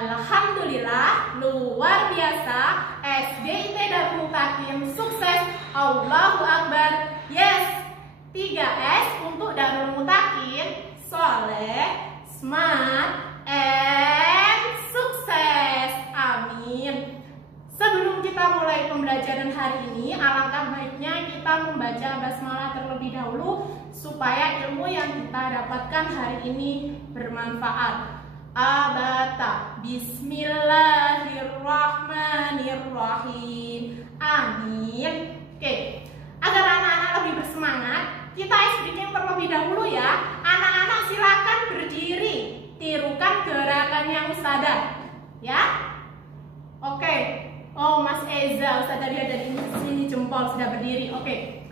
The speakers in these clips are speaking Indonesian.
Alhamdulillah, luar biasa. SDIT Darul Mutakin sukses. Allahu Akbar. Yes. 3S untuk Darul Mutakin, soleh, smart, and sukses. Amin. Sebelum kita mulai pembelajaran hari ini, alangkah baiknya kita membaca basmalah terlebih dahulu supaya ilmu yang kita dapatkan hari ini bermanfaat. Abata, bismillahirrahmanirrahim. Amin. Oke, agar anak-anak lebih bersemangat, kita speaking terlebih dahulu ya. Anak-anak silakan berdiri, tirukan gerakannya Ustazah. Ya. Oke. Oh, Mas Eza, Ustazah lihat dari sini jempol sudah berdiri. Oke.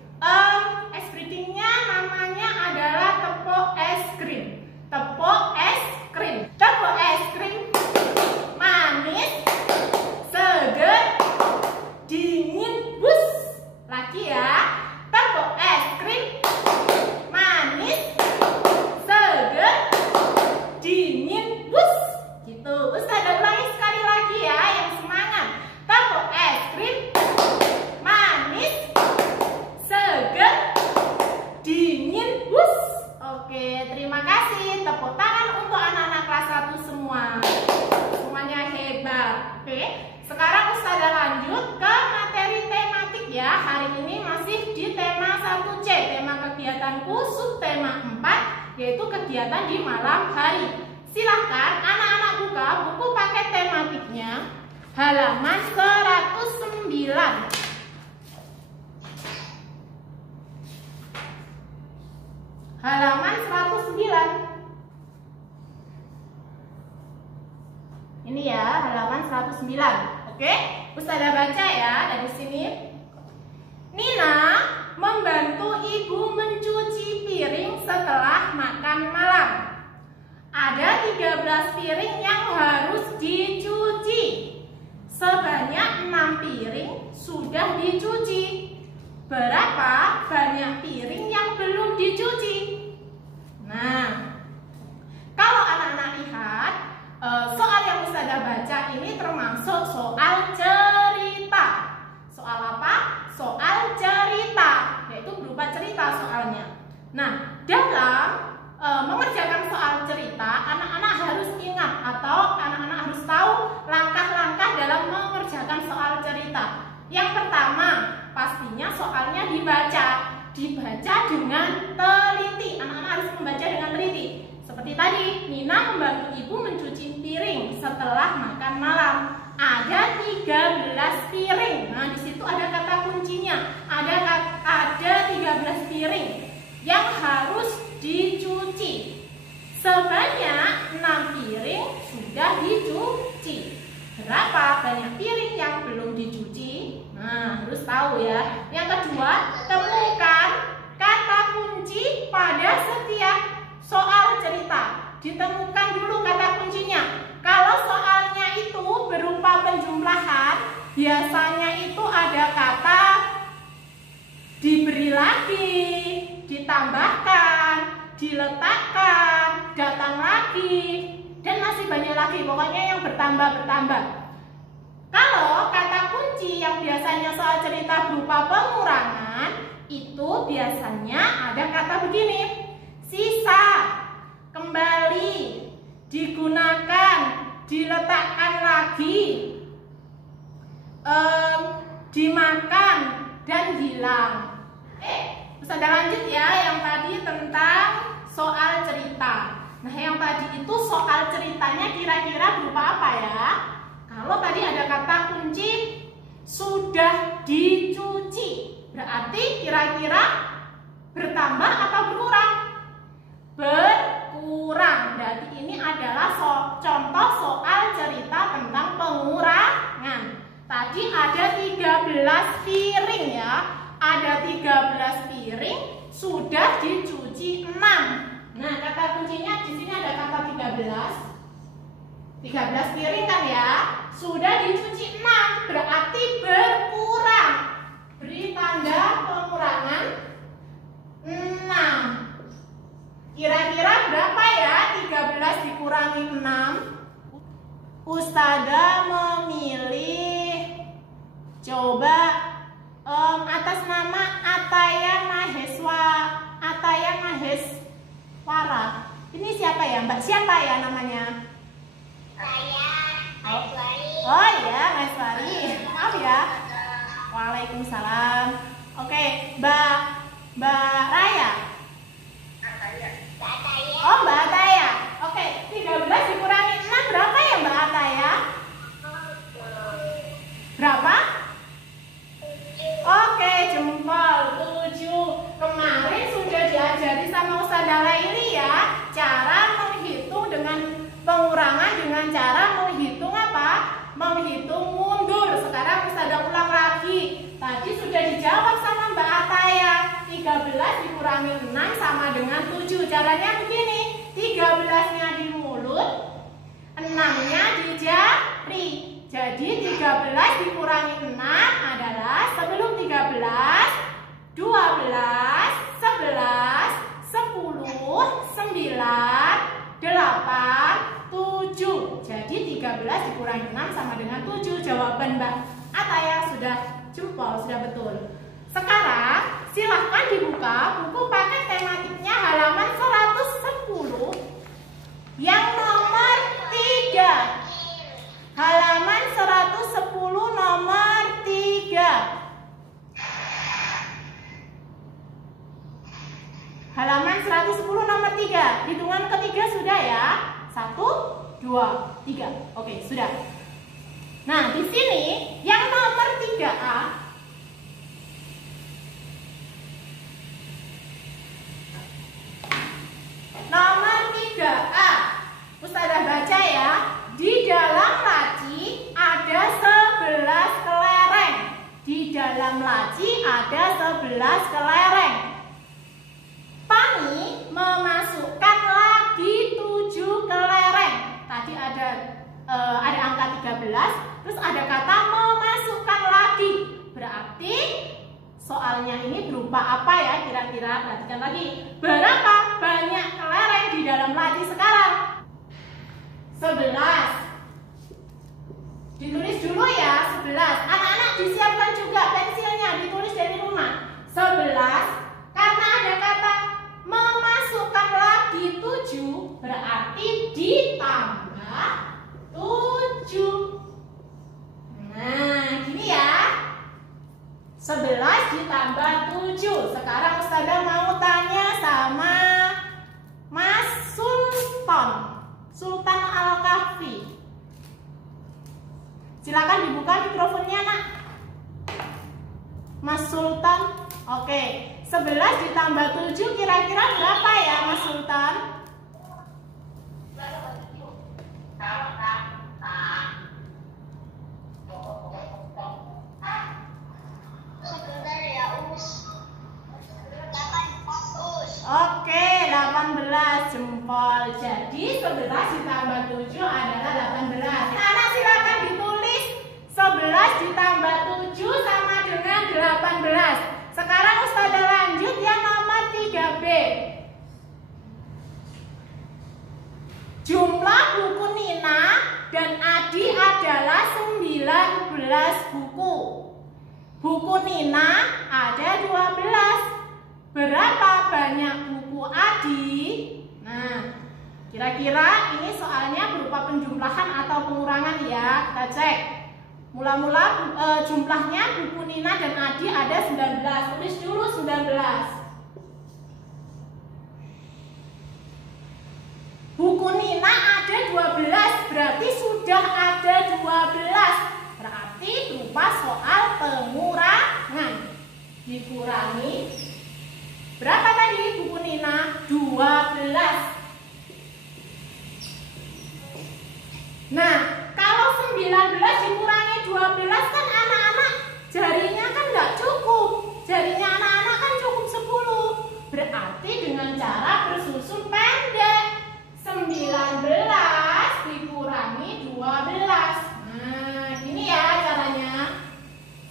Speakingnya namanya adalah tepuk es krim. Tepuk es krim. Tepuk es krim. Manis, seger, dingin, bus. Lagi ya. Tepuk es krim. Manis, seger, dingin, bus. Gitu. Ustazah ulangi sekali lagi ya, yang semangat. Tepuk es krim. Manis, seger, dingin, bus. Oke, terima kasih. Tepuk tangan untuk anak-anak kelas 1 semua. Semuanya hebat. Oke, sekarang Ustazah lanjut ke materi tematik ya. Hari ini masih di tema 1C, tema kegiatanku, subtema 4, yaitu kegiatan di malam hari. Silahkan anak-anak buka buku paket tematiknya, halaman 109. Halaman 109. Ini ya, halaman 109. Oke, Ustazah baca ya dari sini. Nina membantu ibu mencuci piring setelah makan malam. Ada 13 piring yang harus dicuci. Sebanyak 6 piring sudah dicuci. Berapa banyak piring yang belum dicuci? Nah, kalau anak-anak lihat, soal yang Ustazah baca ini termasuk soal cerita. Soal apa? Soal cerita, yaitu berupa cerita soalnya. Nah, dalam mengerjakan soal cerita, anak-anak harus ingat atau anak-anak harus tahu langkah-langkah dalam mengerjakan soal cerita. Yang pertama, pastinya soalnya dibaca dengan teliti. Anak-anak harus membaca dengan teliti. Seperti tadi, Nina membantu ibu mencuci piring setelah makan malam. Ada 13 piring. Nah, di situ ada kata kuncinya. Ada 13 piring yang harus dicuci. Sebanyak 6 piring sudah dicuci. Berapa banyak piring yang belum dicuci? Nah, harus tahu ya. Yang kedua, temukan kata kunci pada setiap soal cerita. Ditemukan dulu kata kuncinya. Kalau soalnya itu berupa penjumlahan, biasanya itu ada kata diberi lagi, ditambahkan, diletakkan, datang lagi, dan masih banyak lagi. Pokoknya yang bertambah-bertambah. Kalau kata kunci yang biasanya soal cerita berupa pengurangan, itu biasanya ada kata begini: sisa, kembali, digunakan, diletakkan lagi, dimakan, dan hilang. Ustazah lanjut ya, yang tadi tentang soal cerita. Nah, yang tadi itu soal ceritanya kira-kira berupa apa ya? Kalau tadi ada kata kunci sudah dicuci, berarti kira-kira bertambah atau berkurang? Berkurang. Berarti ini adalah contoh soal cerita tentang pengurangan. Tadi ada 13 piring ya. Ada 13 piring sudah dicuci 6. Nah, kata kuncinya di sini ada kata 13. 13 piring kan ya? Sudah dicuci 6, berarti berkurang. Beri tanda pengurangan 6. Kira-kira berapa ya 13 dikurangi 6? Ustazah memilih coba atas nama Ataya Maheswara. Ini siapa ya Mbak? Siapa ya namanya? Saya Maheswari. Oh iya, Maheswari. Maaf ya. Waalaikumsalam. Oke, Mbak Raya. Oh, Mbak Ataya. Oke, 13 dikurangi 6 berapa ya Mbak Ataya? Berapa? Oke, jempol 7. Kemarin sudah diajari sama Ustazah Laili ya, cara menghitung dengan pengurangan dengan cara menghitung apa? Menghitung mundur. Sekarang Ustazah ulang lagi. Tadi sudah dijawab sama Mbak Ataya. 13 dikurangi 6 sama dengan 7. Caranya begini. 13-nya di mulut, 6-nya di jari. Jadi 13 dikurangi 6 adalah sebelum 13, 12, 11, 10, 9, 8, 7. Jadi 13 dikurangi 6 sama dengan 7. Jawaban Mbak Ataya sudah jempol, sudah betul. Sekarang silahkan dibuka buku paket tematiknya halaman 110 yang nomor 3. Halaman 110 nomor 3. Halaman 110 nomor 3. Hitungan ketiga sudah ya. 1, 2, 3. Oke, sudah. Nah, di sini yang nomor 3A. Nomor 3A. Ustazah baca ya. Di dalam laci ada 11 kelereng. Di dalam laci ada 11 kelereng. Pani memasukkan lagi 7 kelereng. Tadi ada angka 13, terus ada kata memasukkan lagi. Berarti soalnya ini berupa apa ya kira-kira? Perhatikan lagi. Berapa banyak kelereng di dalam laci sekarang? 11. Ditulis dulu ya, 11. Anak-anak disiapkan juga pensilnya, ditulis dari rumah. 11 karena ada kata memasukkan lagi 7, berarti ditambah 7. Nah, gini ya. 11 ditambah 7. Sekarang Ustazah mau tanya sama Mas Sultan Al-Kahfi. Silakan dibuka mikrofonnya, Nak. Mas Sultan. Oke, 11 ditambah 7 kira-kira berapa ya, Mas Sultan? Oke, 18 jempol. Jadi 11 ditambah 7 adalah 18. Anak silakan ditulis 11 ditambah 7 sama dengan 18. Sekarang Ustazah lanjut yang nomor 3B. Jumlah buku Nina dan Adi adalah 19 buku. Buku Nina ada 12. Berapa banyak buku Adi? Nah, kira-kira ini soalnya berupa penjumlahan atau pengurangan ya. Kita cek. Mula-mula jumlahnya buku Nina dan Adi ada 19. Tulis dulu 19. Buku Nina ada 12. Berarti sudah ada 12. Berarti berupa soal pengurangan. Dikurangi. Berapa tadi buku Nina? 12. Nah, kalau 19 dikurangi 12 kan anak-anak jarinya kan nggak cukup. Jarinya anak-anak kan cukup 10. Berarti dengan cara bersusun pendek. 19 dikurangi 12. Nah, gini ya caranya.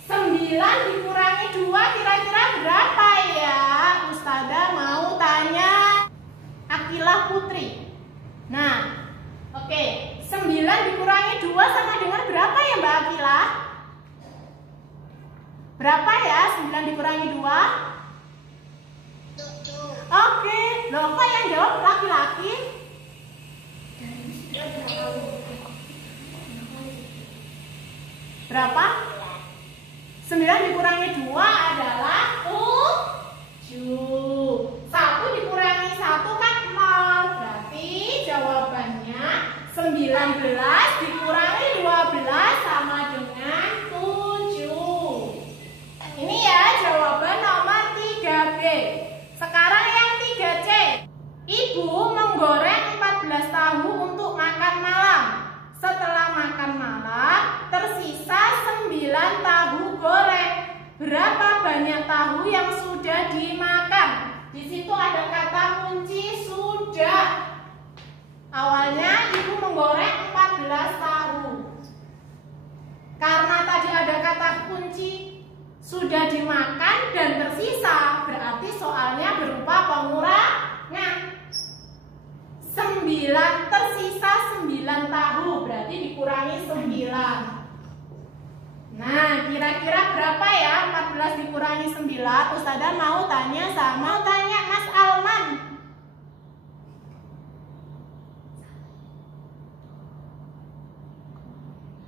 9 dikurangi 2 kira-kira berapa ya? Ustazah 9 dikurangi 2? 7. Oke, loh kok yang jawab laki-laki? Berapa? 9 dikurangi 2 adalah 7. 1 dikurangi 1 kan 0. Berarti jawabannya 19 dikurangi 12 sama dengan 7. Ini ya jawaban nomor 3B. Sekarang yang 3C. Ibu menggoreng 14 tahu untuk makan malam. Setelah makan malam, tersisa 9 tahu goreng. Berapa banyak tahu yang sudah dimakan? Di situ ada kata kunci sudah. Awalnya ibu menggoreng 14 tahu. Karena tadi ada kata kunci sudah dimakan dan tersisa, berarti soalnya berupa pengurangan. 9 tersisa 9 tahu, berarti dikurangi 9. Nah, kira-kira berapa ya 14 dikurangi 9? Ustazah mau tanya Mas Alman.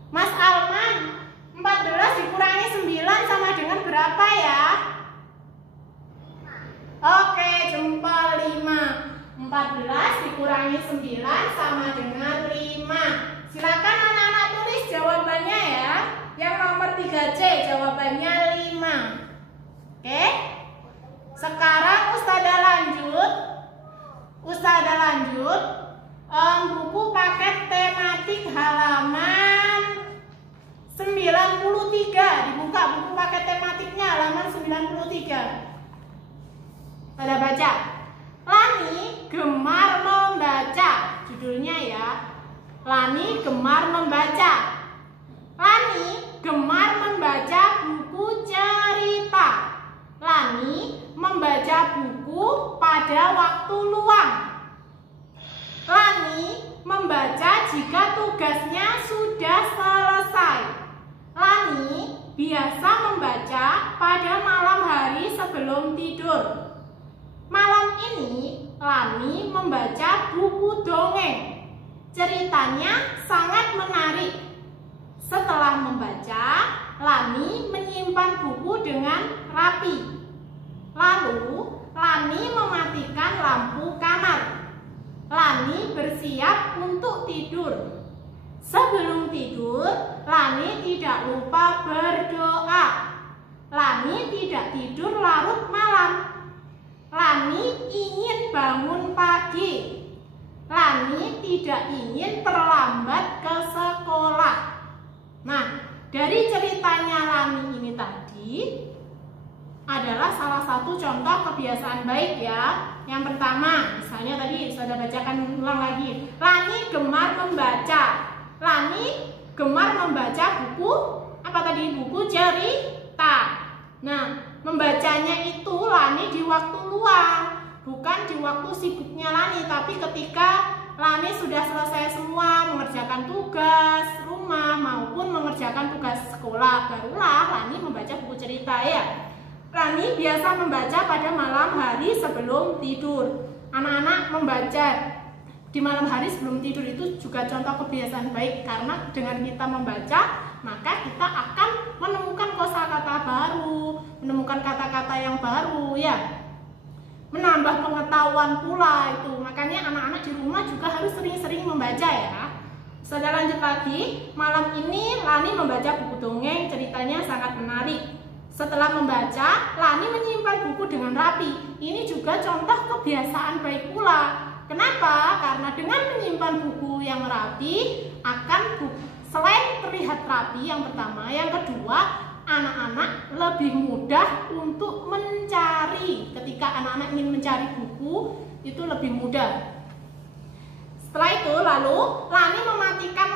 Mas Alman, 14 dikurangi 9 sama dengan berapa ya? Oke, jempol 5. 14 dikurangi 9 sama dengan 5. Silakan anak-anak tulis jawabannya ya. Yang nomor 3C jawabannya 5. Oke. Sekarang Ustazah lanjut. Buku paket tematik halaman 93. Dibuka buku paket tematiknya halaman 93. Pada baca. Lani gemar membaca. Judulnya ya. Lani gemar membaca. Lani gemar membaca buku cerita. Lani membaca buku pada waktu luang. Lani membaca jika tugasnya sudah selesai. Lani biasa membaca pada malam hari sebelum tidur. Malam ini Lani membaca buku dongeng. Ceritanya sangat menarik. Setelah membaca, Lani menyimpan buku dengan rapi. Lalu Lani mematikan lampu kamar. Lani bersiap untuk tidur. Sebelum tidur, Lani tidak lupa berdoa. Lani tidak tidur larut malam. Lani ingin bangun pagi. Lani tidak ingin terlambat ke sekolah. Nah, dari ceritanya Lani ini tadi adalah salah satu contoh kebiasaan baik ya. Yang pertama, misalnya tadi sudah bacakan ulang lagi. Lani gemar membaca. Lani gemar membaca buku apa tadi? Buku cerita. Nah, membacanya itu Lani di waktu luang, bukan di waktu sibuknya Lani, tapi ketika Lani sudah selesai semua mengerjakan tugas rumah maupun mengerjakan tugas sekolah, barulah Lani membaca buku cerita ya. Lani biasa membaca pada malam hari sebelum tidur. Anak-anak membaca di malam hari sebelum tidur itu juga contoh kebiasaan baik, karena dengan kita membaca maka kita akan menemukan kosakata baru, menemukan kata-kata yang baru ya. Menambah pengetahuan pula itu. Makanya anak-anak di rumah juga harus sering-sering membaca ya. Sudah lanjut lagi. Malam ini Lani membaca buku dongeng, ceritanya sangat menarik. Setelah membaca, Lani menyimpan buku dengan rapi. Ini juga contoh kebiasaan baik pula. Kenapa? Karena dengan menyimpan buku yang rapi akan selain terlihat rapi yang pertama, yang kedua anak-anak lebih mudah untuk mencari. Ketika anak-anak ingin mencari buku itu lebih mudah. Setelah itu lalu Lani mematikan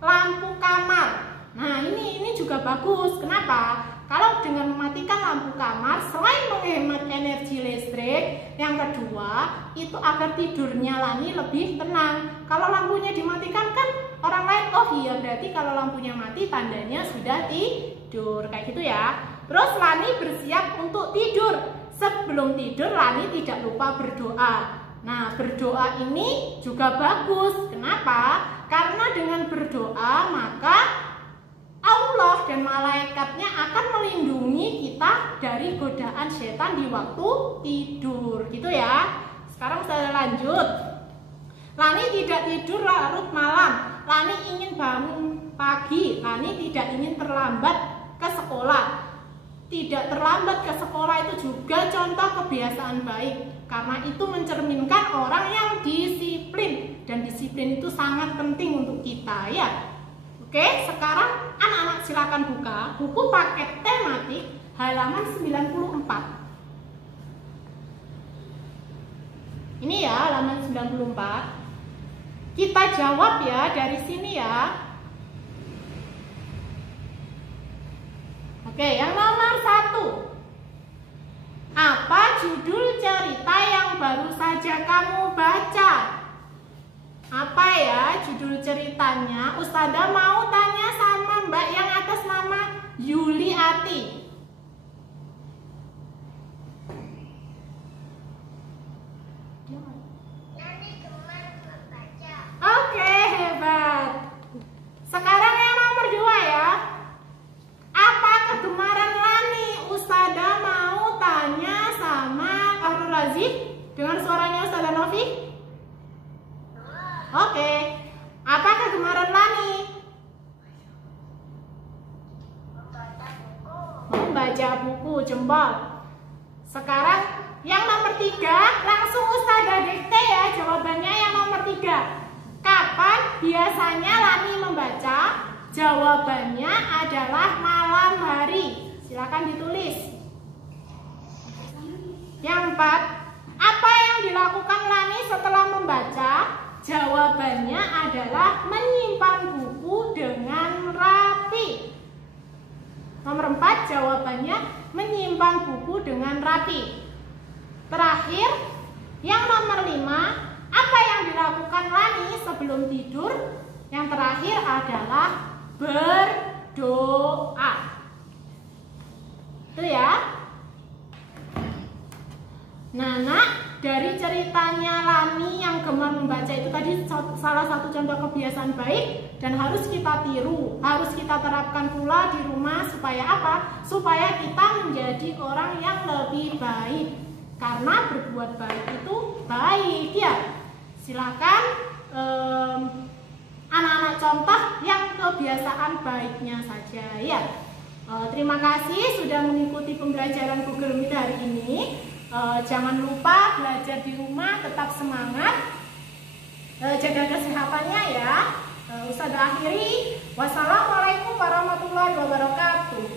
lampu kamar. Nah ini juga bagus. Kenapa? Kalau dengan mematikan lampu kamar, selain menghemat energi listrik, yang kedua itu agar tidurnya Lani lebih tenang. Kalau lampunya dimatikan kan orang lain, oh iya berarti kalau lampunya mati tandanya sudah tidur, kayak gitu ya. Terus Lani bersiap untuk tidur. Sebelum tidur Lani tidak lupa berdoa. Nah, berdoa ini juga bagus. Kenapa? Karena dengan berdoa maka Allah dan malaikatnya akan melindungi kita dari godaan setan di waktu tidur. Gitu ya. Sekarang saya lanjut. Lani tidak tidur larut malam. Lani ingin bangun pagi. Lani tidak ingin terlambat ke sekolah. Tidak terlambat ke sekolah itu juga contoh kebiasaan baik. Karena itu mencerminkan orang yang disiplin. Dan disiplin itu sangat penting untuk kita ya. Oke, sekarang anak-anak silakan buka buku paket tematik halaman 94. Ini ya halaman 94. Kita jawab ya dari sini ya. Oke, yang nomor 1. Apa judul cerita yang baru saja kamu baca? Apa ya judul ceritanya? Ustazah mau tanya sama Mbak yang atas nama Yuliati. Lani gemar membaca. Oke, hebat. Sekarang yang nomor 2 ya. Apa kegemaran Lani? Ustazah mau tanya sama Abdul Razif dengan suaranya Ustazah Novi. Oke. Apa kegemaran Lani? Membaca buku. Membaca buku, jempol. Sekarang yang nomor 3, langsung Ustazah dikte ya jawabannya yang nomor 3. Kapan biasanya Lani membaca? Jawabannya adalah malam hari. Silakan ditulis. Yang 4, apa yang dilakukan Lani setelah membaca? Jawabannya adalah menyimpan buku dengan rapi. Nomor 4 jawabannya menyimpan buku dengan rapi. Terakhir, yang nomor 5, apa yang dilakukan Lani sebelum tidur? Yang terakhir adalah berdoa. Itu ya. Nah, dari ceritanya Lani yang gemar membaca itu tadi salah satu contoh kebiasaan baik dan harus kita tiru, harus kita terapkan pula di rumah supaya apa? Supaya kita menjadi orang yang lebih baik. Karena berbuat baik itu baik ya. Silakan anak-anak contoh yang kebiasaan baiknya saja ya. Terima kasih sudah mengikuti pembelajaran Google Meet hari ini. Jangan lupa belajar di rumah, tetap semangat, jaga kesehatannya ya. Ustazah akhiri, wassalamualaikum warahmatullahi wabarakatuh.